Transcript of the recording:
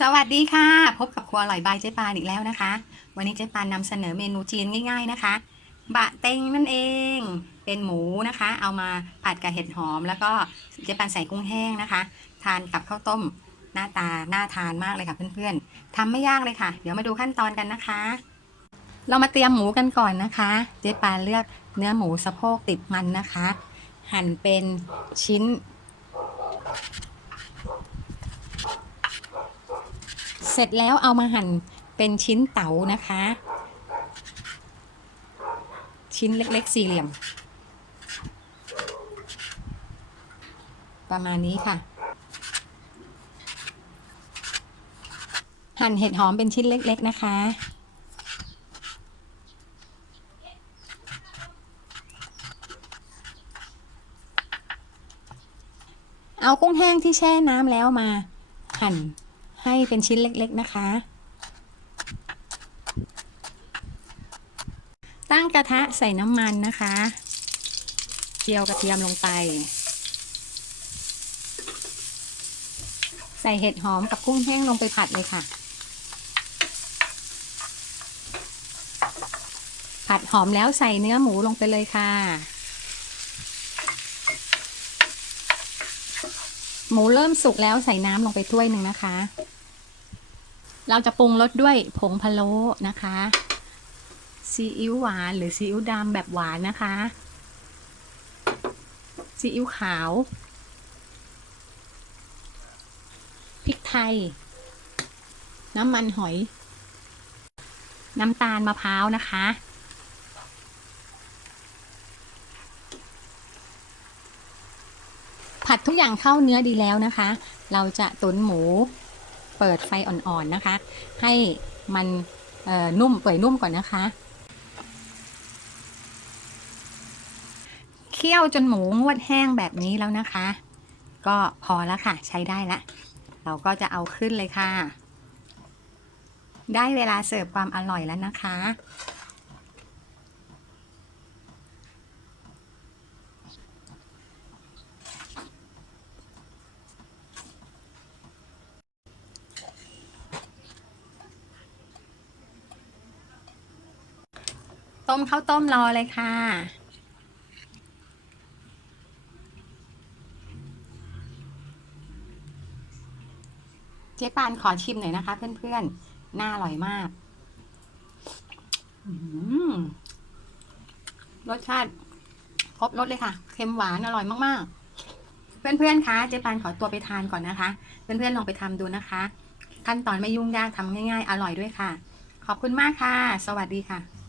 สวัสดีค่ะ พบกับครัวอร่อยบายเจ๊ปานอีกแล้วนะคะ วันนี้เจ๊ปานนำเสนอเมนูจีนง่ายๆนะคะ บะเต็งนั่นเอง เป็นหมูนะคะ เอามาผัดกับเห็ดหอม แล้วก็เจ๊ปานใส่กุ้งแห้งนะคะ ทานกับข้าวต้ม หน้าตาน่าทานมากเลยค่ะเพื่อนๆทำไม่ยากเลยค่ะ เดี๋ยวมาดูขั้นตอนกันนะคะ เรามาเตรียมหมูกันก่อนนะคะ เจ๊ปานเลือกเนื้อหมูสะโพกติดมันนะคะ หั่นเป็นชิ้น เสร็จแล้วเอามาหั่นเป็นชิ้นเต๋านะคะ ชิ้นเล็กๆสี่เหลี่ยม ประมาณนี้ค่ะ หั่นเห็ดหอมเป็นชิ้นเล็ก ๆ นะคะเอากุ้งแห้งที่แช่น้ำแล้วมาหั่น ให้เป็นชิ้นเล็กๆนะคะ ตั้งกระทะใส่น้ำมันนะคะเจียวกระเทียมลงไป ใส่เห็ดหอมกับกุ้งแห้งลงไปผัดเลยค่ะ ผัดหอมแล้วใส่เนื้อหมูลงไปเลยค่ะ หมูเริ่มสุกแล้วใส่น้ำลงไปถ้วยหนึ่งนะคะ เราจะปรุงรสด้วยผงพะโล้นะคะซีอิ๊วหวานหรือซีอิ๊วดำแบบหวานนะคะซีอิ๊วขาวพริกไทย น้ำมันหอย น้ำตาลมะพร้าวนะคะ ผัดทุกอย่างเข้าเนื้อดีแล้วนะคะ เราจะตุ๋นหมูเปิดไฟอ่อนๆนะคะ ให้มันนุ่มเปื่อยนุ่มก่อนนะคะ เคี่ยวจนหมูงวดแห้งแบบนี้แล้วนะคะ ก็พอแล้วค่ะ ใช้ได้ละ เราก็จะเอาขึ้นเลยค่ะ ได้เวลาเสิร์ฟความอร่อยแล้วนะคะ ต้มข้าวต้มรอเลยค่ะ เจ๊ปานขอชิมหน่อยนะคะ เพื่อนๆ น่าอร่อยมากรสชาติครบรสเลยค่ะ เค็มหวานอร่อยมากๆ เพื่อนๆ คะ เจ๊ปานขอตัวไปทานก่อนนะคะ เพื่อนๆ ลองไปทำดูนะคะ ขั้นตอนไม่ยุ่งยากทำง่าย ๆ อร่อยด้วยค่ะ ขอบคุณมากค่ะ สวัสดีค่ะ